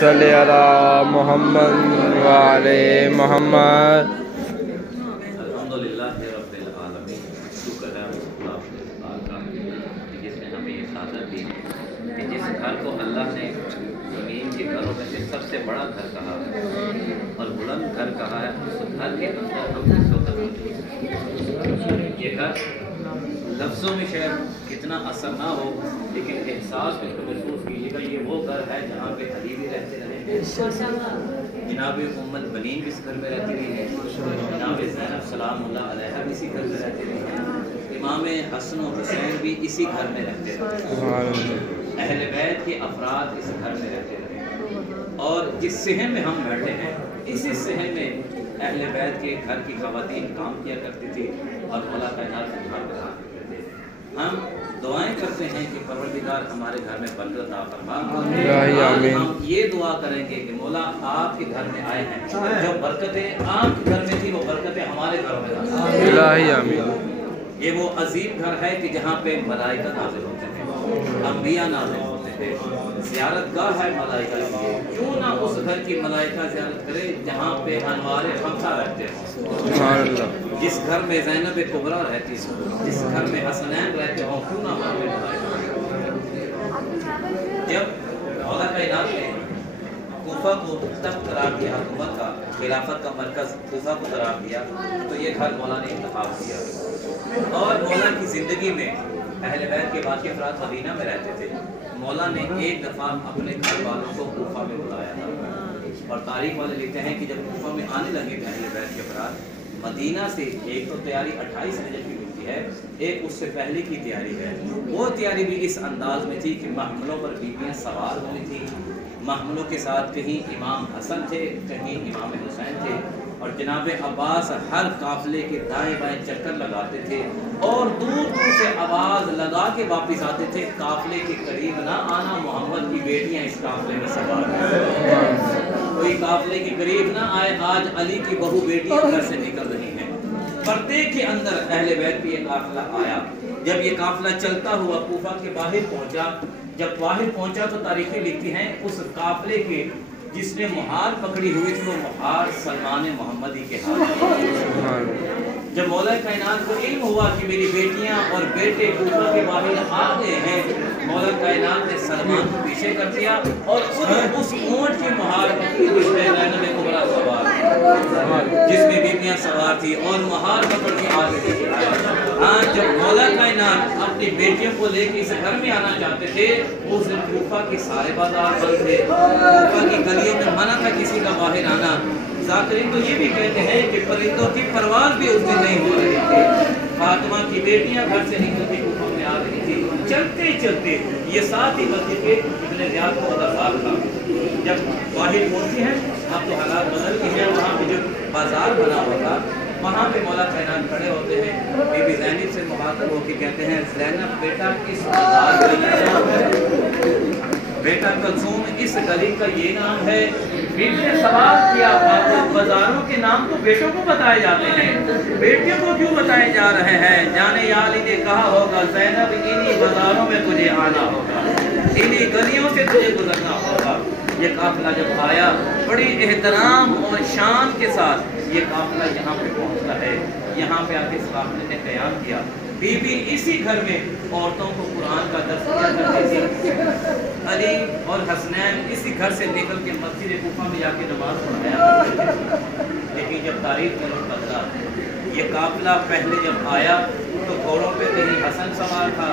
सल्लि अला मुहम्मद व आले मुहम्मद। अल्हम्दुलिल्लाह रब्बिल आलमीन। शुक्र है जिसने हमें ये सादत दी कि जिस घर को अल्लाह ने ज़मीन के घरों में से सबसे बड़ा घर कहा है और बुलंद घर कहा है, उस घर के अंदर हम इस वक्त मौजूद हैं। ये घर लफ्ज़ों में शायद कितना असर ना हो, लेकिन एहसास में इसको महसूस कीजिएगा। ये वो घर है जहाँ पे अली भी रहते रहे, जनाब उम्मुल बनीन भी इस घर में रहती रही है, जनाब ज़ैनब सलामुल्लाह अलैहा भी इसी घर में रहती रही है, इमाम हसन और हुसैन भी इसी घर में रहते रहे, अहले बैत के अफराद इस घर में रहते रहे। और जिस सहन में हम बैठे हैं, इसी सहन में अहले बैत के घर की ख़वातीन काम किया करती थी और मौला कायनात के घर में रहा करते थे। हम दुआएं करते हैं कि परवरदिगार हमारे घर में बरकत अता फरमा। हम ये दुआ करेंगे कि मौला आपके घर में आए हैं, जो बरकतें आपके घर में थी वो बरकतें हमारे घरों में आमीन। ये वो अजीम घर है कि जहाँ पे मलाइका नाज़िल होते थे, अंबिया नाज़िल होते थे, ज़ियारतगाह है मलाइका की। क्यों ना उस घर की मलाइका ज़ियारत करे जहाँ पे अनवारे खमसा रहते हों, जिस घर में ज़ैनब कुबरा रहती हो, जिस घर में हसनैन रहते हों, क्यों ना वहाँ पे मलाइका। जब मौला कायनात ने कूफा को तख्त करार दिया, हुकूमत का खिलाफत का मरकज कूफा को करार दिया, तो ये घर मौला ने इंतखाब किया। और मौला की ज़िंदगी में अहले बैत के बाकी अफराद मदीना में रहते थे। मौला ने एक दफ़ा अपने घर वालों को कूफा में बुलाया था, और तारीख वाले लिखते हैं कि जब कूफा में आने लगे थे अहले बैत के अफराद, मदीना से एक तो तैयारी 28 रजब की मिलती है, एक उससे पहले की तैयारी है। वो तैयारी भी इस अंदाज में थी कि महमलों पर बीबियाँ सवार हुई थी, महमलों के साथ कहीं इमाम हसन थे, कहीं इमाम हुसैन थे, और जनाब अब्बास हर काफिले के दाएं बाएं चक्कर लगाते थे और दूर दूर से आवाज़ लगा के वापस आते थे, काफिले के करीब ना आना, मोहम्मद की बेटियां इस काफिले में सवार हैं। कोई काफिले के करीब ना आए, आज अली की बहू बेटियां घर से निकल रही हैं। पर्दे के अंदर अहले बैत भी ये काफिला आया। जब ये काफिला चलता हुआ कूफा के बाहर पहुंचा, जब बाहर पहुंचा तो तारीखें लिखती हैं उस काफिले के जिसने मुहार पकड़ी हुई थी वो मुहार सलमान मोहम्मदी के हाथ में। जब मौला कायनात को इल्म हुआ कि मेरी बेटियां और बेटे कूफा के बाहर आ गए हैं, मौला कायनात ने सलमान को पीछे कर दिया और उस ऊंट की मुहार पकड़ी जिसमें ज़ैनब कुबरा सवार, जिसमें बीबियां सवार थी, और मुहार पकड़ के आगे लेके आया। हाँ, जब मौला कायनात अपनी बेटियों को लेकर इस घर में आना चाहते थे, उस दिन कूफा के सारे बाजार बंद थे, कूफा की गलियों में मना था किसी का बाहर आना। ज़ाकिरीन तो ये भी कहते हैं कि परिंदों की परवाज़ भी उस दिन नहीं हो रही थी। फातिमा की बेटियां घर से निकल के कूफा में आ रही थी, चलते चलते ये साथ ही मस्जिद के इब्ने ज़ियाद को दरबार था। जब बाहर पहुंची है, अब तो हालात बदल गए हैं, वहाँ पे जो बाजार बना हुआ था वहाँ पे मौला कायनात खड़े होते हैं, बीबी ज़ैनब से मुखातब होकर कहते हैं, ज़ैनब बेटा किस बाजार का ये नाम है? बेटा कलसूम इस गली का ये नाम है। बीबी ने सवाल किया, बाजारों के नाम तो बेटों को बताए जाते हैं, बेटियों को क्यों बताए जा रहे हैं? जाने याली ने कहा होगा, ज़ैनब इन्हीं बाजारों में तुझे आना होगा, इन्हीं गलियों से तुझे गुजरना होगा। ये काफिला जब आया, बड़ी एहतराम और शान के साथ ये काफिला यहाँ पे पहुँचता है। यहाँ पे आके इस काफिले ने क़याम किया। बीबी इसी घर में औरतों को कुरान का दर्स दिया करती थी। अली और हसनैन इसी घर से निकल के मस्जिद कूफा में जाके नमाज पढ़ाया करते थे। लेकिन जब तारीख में रुख बदला, ये काफिला पहले जब आया तो घोड़ों पे कहीं हसन सवार था,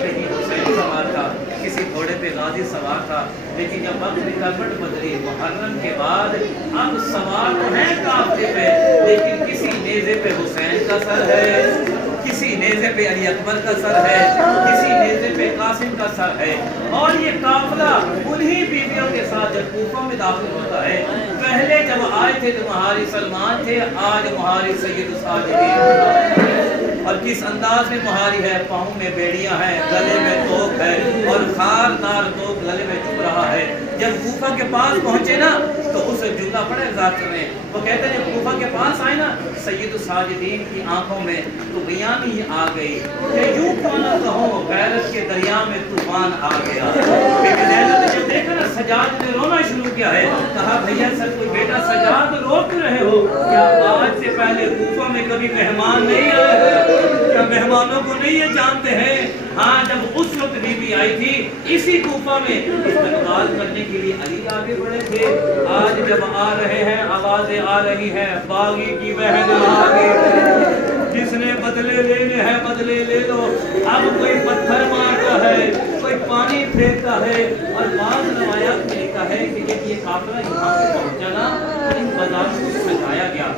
कहीं हुसैन सवार था, किसी घोड़े पे गाजी सवार था। लेकिन जब वक्त की करवट बदली, मुहर्रम के बाद अब सवार तो हैं काफिले पे, लेकिन किसी नेज़े पे हुसैन का सर है, किसी नेज़े पे अली अकबर का सर है, किसी नेज़े पे कासिम का सर है। और ये काफिला उन्हीं बीवियों के साथ जब कूफा में दाखिल होता है, पहले जब आए थे तो मुहारी सलमान थे, आज मुहारी सैयद साजिदीन। और किस अंदाज में मुहारी है, पाँव में बेड़ियां हैं, गले में तोक है और खारदार तोक गले में चुभ रहा है। जब कूफा के पास पहुंचे ना तो उस जुदा पड़े ज़ाकिर ने, वो कहते हैं जब कूफा के पास आए ना, सैयद साजिदीन की आंखों में तो बयानी आ गई कि यूं क्यों ना कहो गैरत के दरिया में तूफान आ गया। जब देखा ना सजाद ने रोना शुरू किया है, कोफा में कभी मेहमान नहीं आए हैं? क्या मेहमानों को नहीं ये जानते हैं? हाँ, जब उस वक्त बीबी आई थी इसी कोफा में इस्तकबाल करने के लिए अली आगे बढ़े थे। आज जब आ रहे हैं, आवाजें आ रही हैं, बागी की बहन आगे, जिसने बदले लेने हैं बदले ले लो। अब कोई पत्थर मारता है, कोई पानी फेंकता है, और बाद रवायात में लिखा है कि जब ये काफिला यहाँ पे पहुंचा ना, इन बाजारों को सजाया गया,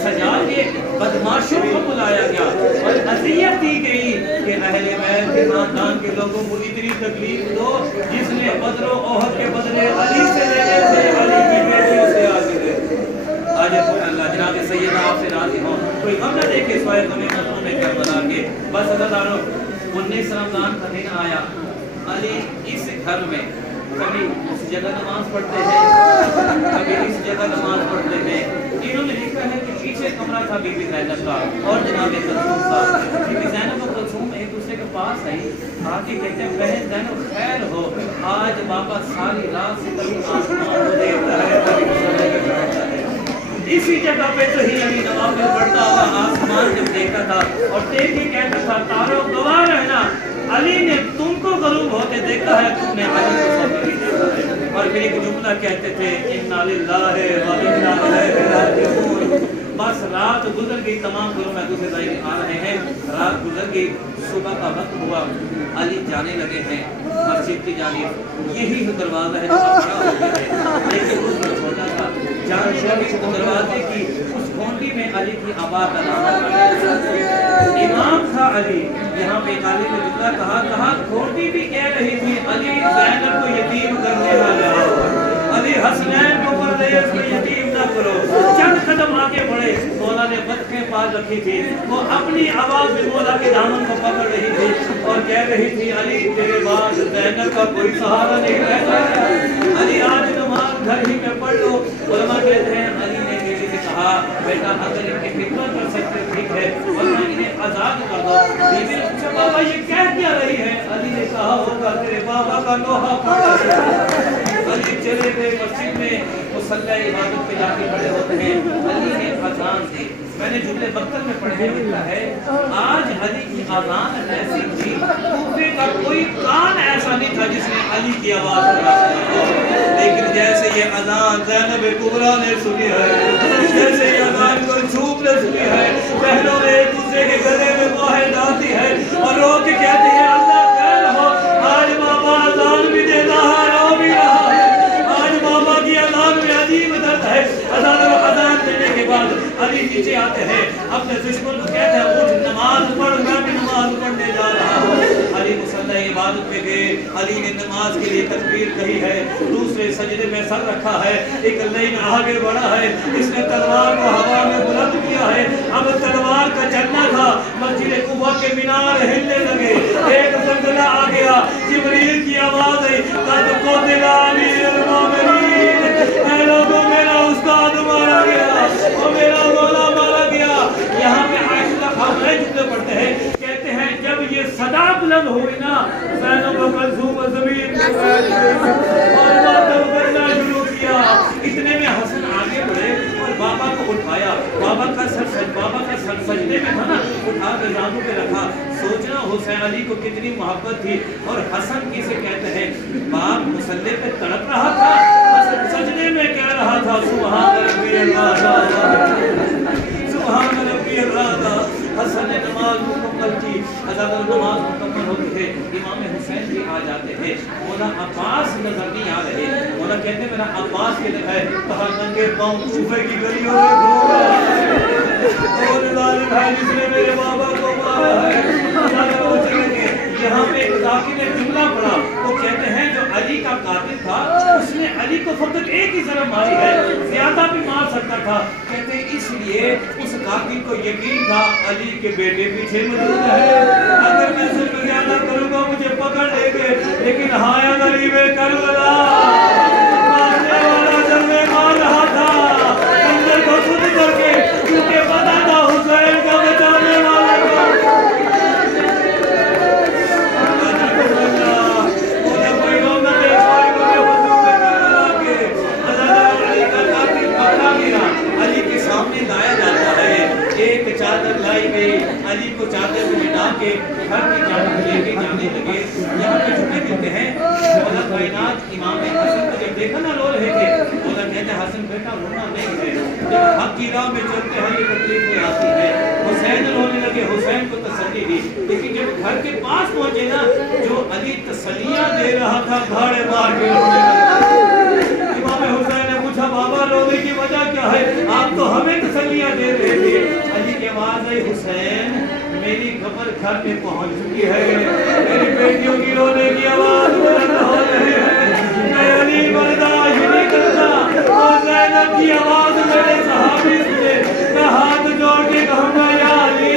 सजा के बदमाशों को बुलाया गया और अज़ियत दी गई कि अहले बैत के खानदान के लोगों को इतनी तकलीफ दो, जिसने बदर और ओहद के बदले अली से लेने थे, अली की बेटियों से आगे ले। आज अल्लाह जनाब सैयद आपसे राजी हो, कोई गम न देखे सोए गमे मजलूम में करबला के। बस अल्लाह 19 रमजान का दिन आया, अली इस घर में कभी उस जगह नमाज पढ़ते हैं, कभी इस जगह नमाज पढ़ते हैं। इन्होंने लिखा है कि पीछे कमरा था बीबी ज़ैनब का और जनाब कलसूम का। बीबी ज़ैनब और कलसूम एक दूसरे के पास आई, आके कहते हैं बहन ज़ैनब खैर हो, आज बाबा सारी रात से कभी आसमान को देखता है, कभी मुसल्ले पे बैठता है। इसी जगह पे तो ही अली नवाब में बढ़ता हुआ आसमान जब देखा था और देख के कहता था तारों गवाह रहना, अली ने तुमको गरूब होते देखा है, तुमने अली को सोते नहीं देखा है। और फिर एक जुमला कहते थे इन्ना लिल्लाहि व इन्ना इलैहि राजिऊन। बस रात गुजर गई, तमाम घरों में दूसरे दाई आ रहे हैं, रात गुजर गई, सुबह का वक्त हुआ, अली जाने लगे हैं मस्जिद की जानिब। यही दरवाजा है जो बड़ा हो गया है, लेकिन उसमें छोटा था। जाने लगे तो दरवाजे की उस घंटी में अली की आवाज इमाम था अली। यहाँ पे अली ने जुमला कहा घंटी भी कह रही थी अली ज़ैनब को यतीम करने वाला, अली हसनैन को परदेस को यतीम न करो। चंद कदम आगे बढ़े, मौला ने बतखें पाल रखी थी, वो अपनी आवाज में मौला के दामन को पकड़ रही थी और कह रही थी अली तेरे बाद ज़ैनब का कोई सहारा नहीं रहता, अली आज नमाज घर ही में पढ़ लो। उलमा कहते हैं अली ने बेटी से कहा बेटा अगर इनकी खिदमत कर सकते ठीक है, वरना इन्हें आजाद कर दो। बीबी ने पूछा बाबा ये कह क्या रही है? अली ने कहा होगा तेरे बाबा का लोहा पड़ा। अली चले गए मस्जिद में, मुसल्ला इबादत पे जाके खड़े होते हैं, अली ने अजान दी। मैंने जुमले बख्तर में पढ़ने लिखा है आज अली की अजान ऐसी थी, कूफे का कोई कान ऐसा नहीं था जिसने अली की आवाज सुना हो। लेकिन जैसे ये अजान ज़ैनब कुबरा ने सुनी है, जैसे ये अजान कलसूम ने सुनी है, बहनों ने एक दूसरे के गले में बाहें डालती है और रो के कहती है अल्लाह खैर हो, आज बाबा अजान भी देता है, रो भी रहा है। आज बाबा की अजान में अजीब दर्द है। अजान देने के बाद अली नीचे आते हैं, अपने दुश्मन को कहते हैं उठ नमाज पढ़, मैं भी नमाज पढ़ने जा रहा हूँ। अली मुसल्ला इबादत पे गए, अली ने नमाज के लिए तकबीर कही है, दूसरे सजदे में सर रखा है, एक लाइन आगे बढ़ा है, इसने तलवार को हवा में बुलंद किया है। अब तलवार का चलना था, मस्जिद कुबा के मीनार हिलने लगे, एक जल्जला आ गया, जिब्रील की आवाज आई कद कुतिला अमीरुल मोमिनीन, ऐ लोगों मेरा उस्ताद मारा गया और मेरा मौला मारा गया। यहाँ पे आयशा खामने जुमले पढ़ते हैं, कहते हैं जब ये सदा बुलंद हुई ना, ज़ैनब कलसूम ज़मीन पे बैठ गई और मातम करना शुरू किया। इतने में हसन आगे बढ़े और बाबा को उठाया, बाबा का सर सजदे में था ना, उठा कर जादू पे रखा। सोचना हुसैन अली को कितनी मोहब्बत थी। और हसन किसे कहते हैं, बाप मुसल्ले पे तड़प रहा था, हसन सजदे में कह रहा था सुभान रब्बी सुभान रब्बी अल्लाह। हसन ने नमाज मुकम्मल की, अज़ान नमाज मुकम्मल होती है, इमाम हुसैन भी आ जाते हैं। मौला अब्बास नजर नहीं आ रहे, मौला कहते हैं मेरा अब्बास के है, कहा नंगे पाँव कूफे की गलियों में घूमा और जालिम है जिसने मेरे बाबा को मारा है। यहाँ पे एक ताकि ने जुमला पढ़ा, वो कहते हैं जो अली का कातिल था उसने अली को फकत एक ही ज़रब मारी है, ज्यादा भी मार सकता था। कहते हैं इसलिए उस कातिल को यकीन था अली के बेटे पीछे मौजूद है, अगर मैं सिर्फ ज्यादा करूंगा मुझे पकड़ लेंगे। लेकिन हाय गरीबे करबला, मारने वाला जब मैं मार रहा था अंदर को खुद करके, क्योंकि पता था हुसैन का बचाने वाला अली के सामने लाया जाता है। कायनात इमाम हसन को जब देखा ना रो रहे थे, मौला कहते हसन बेटा रोना नहीं है, जब हक की राह में चलते हैं ये तकलीफें आती है। हुसैन रोने लगे, हुसैन को तसल्ली दी, लेकिन जब घर के पास पहुंचे ना, जो अली तसल्लियां दे रहा था भाड़े मार के रोने लगा। इमाम हुसैन ने पूछा बाबा रोने की वजह क्या है, आप तो हमें तसल्लियां दे रहे थे। अली की आवाज आई, हुसैन मेरी खबर घर में पहुंच चुकी है, मेरी बेटियों की रोने की आवाज बुलंद हो रही है, मैं अली बर्दाश्त नहीं करता। और ज़ैनब की आवाज मेरे सहाबी सुने, मैं हाथ जोड़ के कहूँगा या अली,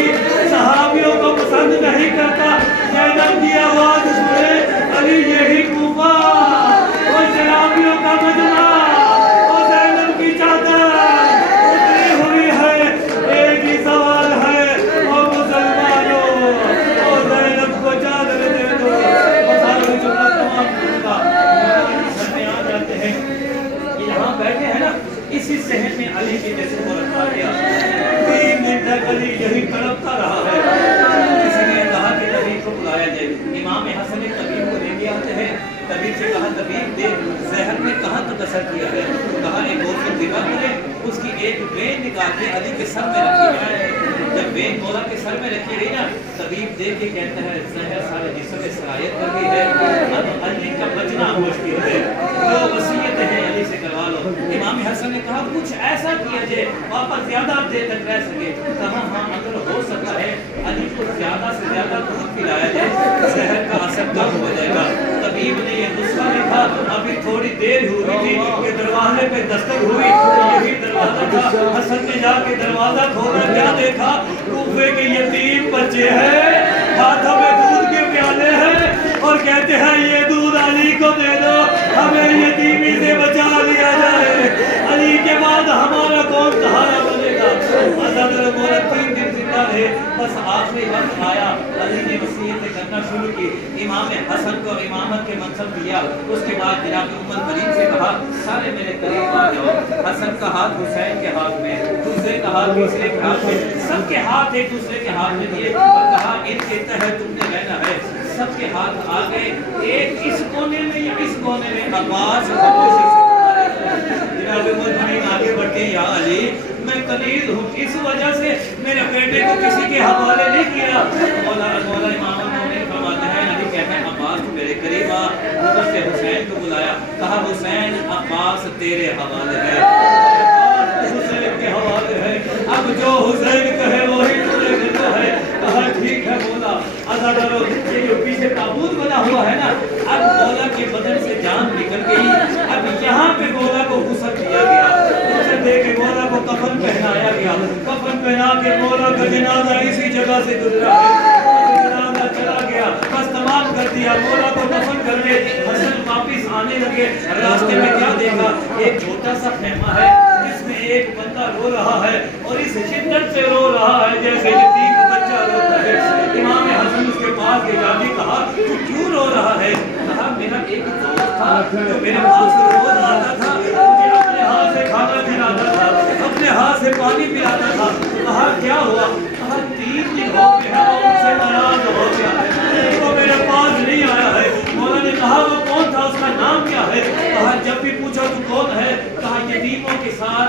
सहाबियों को पसंद नहीं करता, ज़ैनब की आवाज सुने, अली यही कूफा और शराबियों का मजमा और ज़ैनब की चादर उतरी हुई है। एक ही सवाल है, और मुसलमानों और ज़ैनब को चादर दे दो। सारे जुमला तमाम का सामने आ जाते हैं। यहाँ बैठे हैं ना, इसी सहन में अली के जैसे को रखा गया। 3 दिन तक अली यही तड़पता रहा है। किसी ने कहा कि तबीब को बुलाया जाए। इमाम हसन ने तबीब को लेके आते हैं। तबीब से कहा तबीब देख जहर ने कहाँ तक असर किया है, कहा एक बोतल दिखा मुझे, उसकी एक वेन निकाल के अली के सर में रखी है। जब वेन मौला के सर में रखी गई ना, तबीब देख के कहता है जहर सारे जिस्म में सरायत कर गई है, अब अली का बचना मुश्किल है, जो वसीयत है अली से करवा लो। इमाम हसन ने कहा कुछ ऐसा किया जाए वापस ज्यादा देर तक रह सके। कहा हाँ अगर हो सकता है अली को ज्यादा से ज्यादा दूध पिलाया जाए, जहर का असर कम हो जाएगा। तबीब ने ये नुस्खा लिखा। अभी थोड़ी देर हुई थी कि दरवाजे पे दस्तक हुई, यही दरवाजा था। हसन ने जाके दरवाजा खोला, क्या देखा, कूफे के यतीम बच्चे हैं, हाथों में दूध के प्याले हैं और कहते हैं ये दूध अली को दे दो, हमें यतीमी से बचा लिया जाए, अली के बाद हमारा कौन सहारा बनेगा। अज़हर मौला 3 दिन जिंदा रहे, बस आखिरी वक्त आया, अली ने वसीयत करना शुरू की। इमाम हसन को इमामत के मनसब दिया। उसके बाद जनाब उमर करीम से कहा सारे मेरे करीब आ जाओ। हसन का हाथ हुसैन के हाथ में, दूसरे का हाथ तीसरे के हाथ में, सबके हाथ एक दूसरे के हाथ में दिए और कहा इनके तहत तुमने रहना है। सबके हाथ आ गए, एक इस कोने में या इस कोने में आवाज खामोशी से जनाब उमर करीम आगे बढ़ते या अली मैं कलील हूँ, इस वजह से मेरे बेटे को किसी के हवाले नहीं किया। मौला इमाम ने फरमाते हैं, अली कहते हैं अब्बास तू मेरे करीब आ। उधर से हुसैन को बुलाया, कहा हुसैन अब्बास तेरे हवाले है, हुसैन के हवाले है, अब जो हुसैन कहे वही तूने करना है। कहा ठीक है। बोला अज़हर ये जो पीछे ताबूत बना हुआ है ना, अब मौला के बदन से जान निकल गई। अब यहाँ पे मौला को गुस्ल दिया गया, गुस्ल दे के मौला को कफन पहनाया गया। कफन पहना के मौला का जनाजा इसी जगह से गुजरा है, जनाजा चला गया, बस तमाम कर दिया। मौला को कफन करके हसन वापिस आने लगे। रास्ते में क्या देखा, एक छोटा सा खैमा है जिसमें एक बंदा रो रहा है और इस शिद्दत से रो रहा है जैसे यतीम बच्चा रोता है। इमाम हसन उसके पास गए, जाके कहा तू क्यों रो रहा है। कहा मेरा एक दोस्त था जो मेरे पास रोज आता था, मुझे अपने हाथ से खाना खिलाता था, अपने हाथ से पानी पिलाता था। कहा क्या हुआ। कहा 3 दिन हो गए हैं, मुझसे नाराज हो गया है, वो मेरे पास नहीं आया है। मौला ने कहा वो कौन था, उसका नाम क्या है। कहा जब भी पूछा तू कौन है, कहा यतीमों के साथ